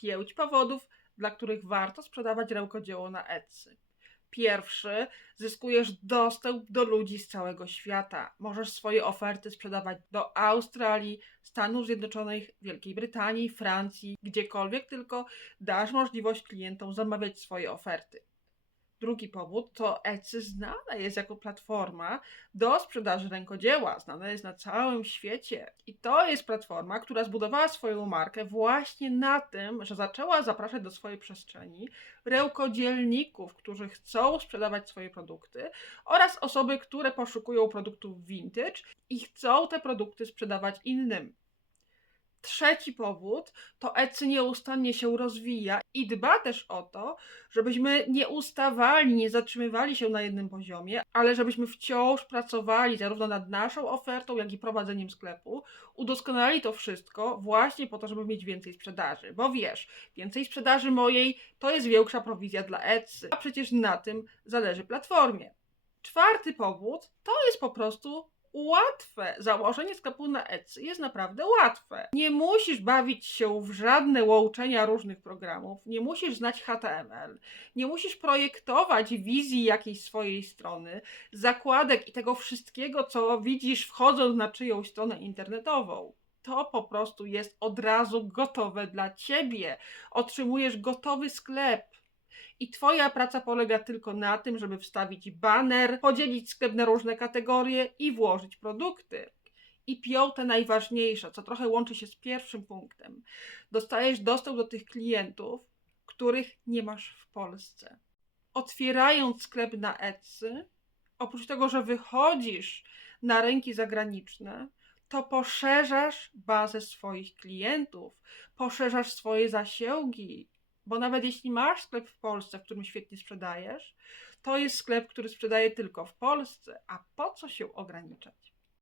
pięć powodów, dla których warto sprzedawać rękodzieło na Etsy. Pierwszy, zyskujesz dostęp do ludzi z całego świata. Możesz swoje oferty sprzedawać do Australii, Stanów Zjednoczonych, Wielkiej Brytanii, Francji, gdziekolwiek tylko dasz możliwość klientom zamawiać swoje oferty. Drugi powód to Etsy znana jest jako platforma do sprzedaży rękodzieła, znana jest na całym świecie. I to jest platforma, która zbudowała swoją markę właśnie na tym, że zaczęła zapraszać do swojej przestrzeni rękodzielników, którzy chcą sprzedawać swoje produkty oraz osoby, które poszukują produktów vintage i chcą te produkty sprzedawać innym. Trzeci powód to Etsy nieustannie się rozwija i dba też o to, żebyśmy nie ustawali, nie zatrzymywali się na jednym poziomie, ale żebyśmy wciąż pracowali zarówno nad naszą ofertą, jak i prowadzeniem sklepu, udoskonali to wszystko właśnie po to, żeby mieć więcej sprzedaży. Bo wiesz, więcej sprzedaży mojej to jest większa prowizja dla Etsy, a przecież na tym zależy platformie. Czwarty powód to jest po prostu łatwe. Założenie sklepu na Etsy jest naprawdę łatwe. Nie musisz bawić się w żadne łączenia różnych programów, nie musisz znać HTML, nie musisz projektować wizji jakiejś swojej strony, zakładek i tego wszystkiego, co widzisz wchodząc na czyjąś stronę internetową. To po prostu jest od razu gotowe dla ciebie. Otrzymujesz gotowy sklep. I Twoja praca polega tylko na tym, żeby wstawić baner, podzielić sklep na różne kategorie i włożyć produkty. I piąte, najważniejsze, co trochę łączy się z pierwszym punktem. Dostajesz dostęp do tych klientów, których nie masz w Polsce. Otwierając sklep na Etsy, oprócz tego, że wychodzisz na rynki zagraniczne, to poszerzasz bazę swoich klientów, poszerzasz swoje zasięgi, bo nawet jeśli masz sklep w Polsce, w którym świetnie sprzedajesz, to jest sklep, który sprzedaje tylko w Polsce. A po co się ograniczać?